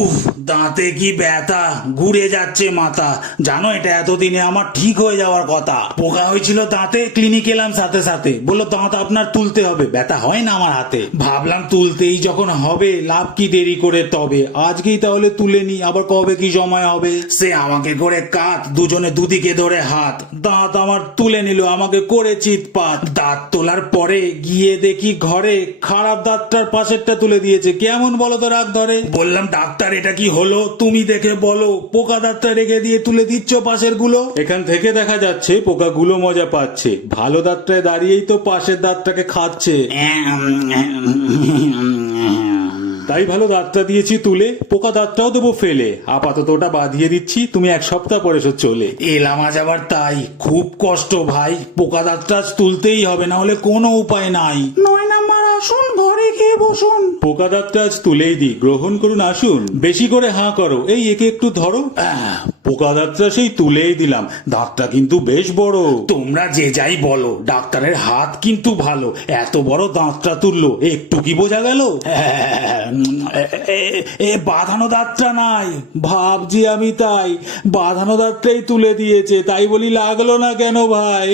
উফ, দাঁতে কি ব্যথা, ঘুরে যাচ্ছে মাথা। জানো এটা এতদিনে আমার ঠিক হয়ে যাওয়ার কথা। পোকা হয়েছিল দাঁতে, ক্লিনিক এলাম সাথে সাথে, বললো দাঁত আপনার তুলতে হবে, ব্যথা হয় না আমার হাতে। ভাবলাম তুলতেই যখন হবে লাভ কি দেরি করে, তবে আজকেই তাহলে তুলে নি, আবার কবে কি সময় হবে। সে আমাকে করে কাত, দুজনে দুদিকে ধরে হাত, দাঁত আমার তুলে নিল, আমাকে করে চিৎপাত। দাঁত তোলার পরে গিয়ে দেখি ঘরে খারাপ দাঁতটার পাশেরটা তুলে দিয়েছে। কেমন বলো তো রাগ ধরে। বললাম ডাক্তার এটা কি হলো, তুমি দেখে বলো, পোকা দাঁতটা রেখে দিয়ে তুলে দিচ্ছ পাশের গুলো। এখান থেকে দেখা যাচ্ছে পোকাগুলো মজা পাচ্ছে, ভালো দাঁতটায় দাঁড়িয়েই তো পাশের দাঁতটাকে খাচ্ছে। তাই ভালো দাঁতটা দিয়েছি তুলে, পোকা দাঁতটাও দেবো ফেলে। আপাতত ওটা বাঁধিয়ে দিচ্ছি, তুমি এক সপ্তাহ পরে এসো চলে। এলাম আজ আবার তাই, খুব কষ্ট ভাই, পোকা দাঁতটা আজ তুলতেই হবে, না হলে কোনো উপায় নাই। 9 নাম্বার আসুন, ঘরে গিয়ে বসুন। পোকা দাঁতটা আজ তুলেই দিই, গ্রহণ করুন আসুন। বেশি করে হাঁ করো, এই একে একটু ধরো। পোকা দাঁতটা সেই তুলেই দিলাম, দাঁতটা কিন্তু বেশ বড়। তোমরা যে যাই বলো, ডাক্তারের হাত কিন্তু ভালো, এত বড় দাঁতটা তুললো, একটু কি বোঝা গেল? এ বাঁধানো দাঁতটা নাই, ভাবছি আমি তাই, বাঁধানো দাঁতটাই তুলে দিয়েছে, তাই বলি লাগলো না কেন ভাই?